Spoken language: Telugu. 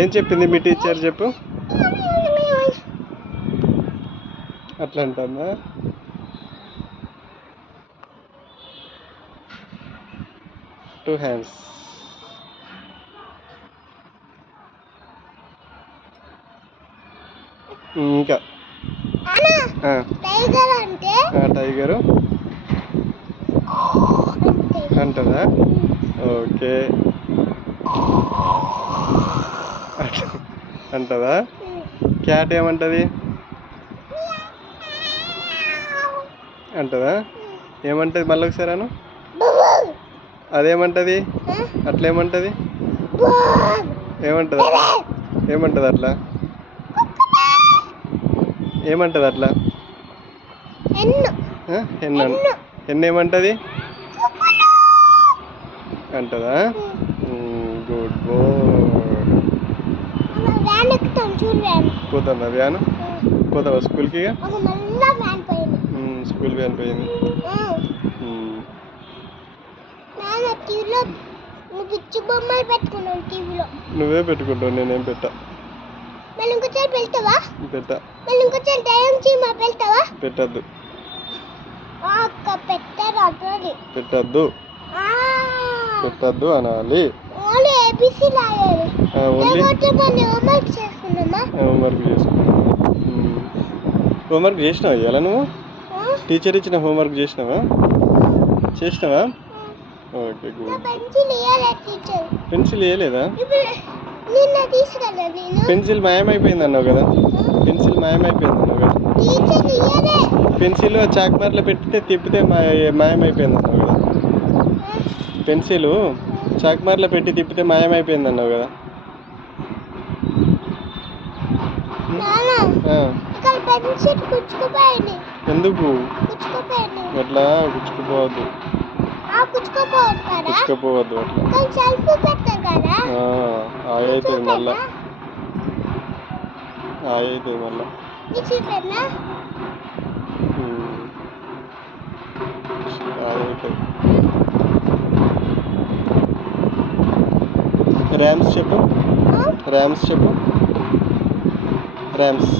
ఏం చెప్పింది మీ టీచర్ చెప్పు. అట్లా అంటుందా? Two hands. ఇంకా టైగరు అంటదా? ఓకే అంటదా? క్యాట్ ఏమంటది? అంటదా? ఏమంటది మళ్ళీ ఒకసారి అను. అదేమంటది? అట్లా ఏమంటది? ఏమంటది? ఏమంటది అట్లా? ఏమంటది అట్లా? ఎన్ని ఏమంటది అంటదా? Good boy. పోతుందా వ్యాను? పోతావా స్కూల్కి? స్కూల్ వ్యాన్ పోయింది. నువ్వే పెట్టుకుంటావు, నేనేం పెట్టా. పెట్టా. పెట్టద్దు. పెట్టద్దు. పెట్టద్దు అనాలి. హోంవర్క్ చేసినావా ఇవాళ నువ్వు? టీచర్ ఇచ్చిన హోంవర్క్ చేసినావా? చేసినావా? Okay good. పెన్సిల్ వేయలేదా? పెన్సిల్ మాయమైపోయింది అన్నావు కదా. పెన్సిల్ మాయమైపోయింది అన్నావు కదా. పెన్సిల్ చాక్మార్లో పెట్టితే తిప్పితే మాయమైపోయింది అన్నావు కదా. పెన్సిల్ చాక్మార్లో పెట్టి తిప్పితే మాయమైపోయింది అన్నావు కదా. ఎందుకు అట్లా గుచ్చుకుపోవద్దు. గుచ్చుకుపోవద్దు అట్లా. అవుతుంది మళ్ళా. అవుతుంది మళ్ళా. ర్యామ్స్ చెప్పు. ర్యామ్స్ చెప్పు. ర్యామ్స్.